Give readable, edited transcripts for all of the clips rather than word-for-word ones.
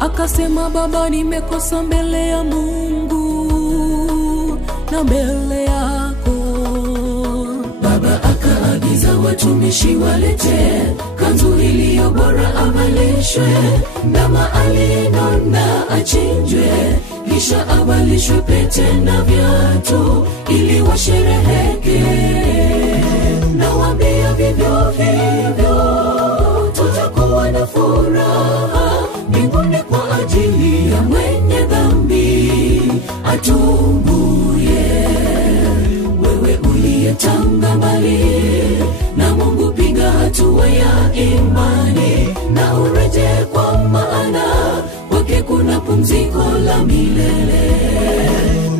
Akasema, Baba, nimekosa mbele ya Mungu na mbele yako. Baba akaagiza watumishi walete kanzu iliyo bora avalishwe, ndama aliyenona achinjwe, kisha avalishwe pete na viatu ili washereheke. Nawaambia vivyo hivyo tutakuwa na furaha mbinguni kwa ajili ya mwenye dhambi atubuye. Wewe uliyetanga mbali na Mungu, piga hatua ya imani na urejee, kwa maana kwake kuna pumziko la milele.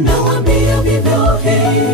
Nawaambia vivyo hivyo